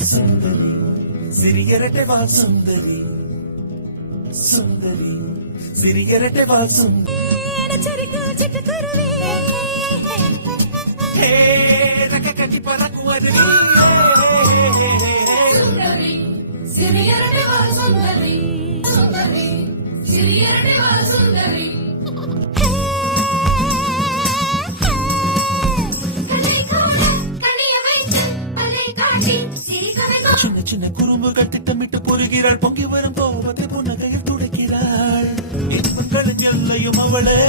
சுந்தரி சிறியரட்டை வா சுந்தரி சுந்தரி சிறியரட்டை வா சுந்தரி ரக்க கட்டி பறக்குவது சிறியரட்டை வா சுந்தரி சுந்தரி சிறியரட்டை வா சுந்தரி சின்ன சின்ன குறும்புகள் திட்டமிட்டு பொறுகிறாள் பொங்கி வரும் கோபத்தை புன்னகையில் துடைக்கிறாள் எல்லையும் அவளே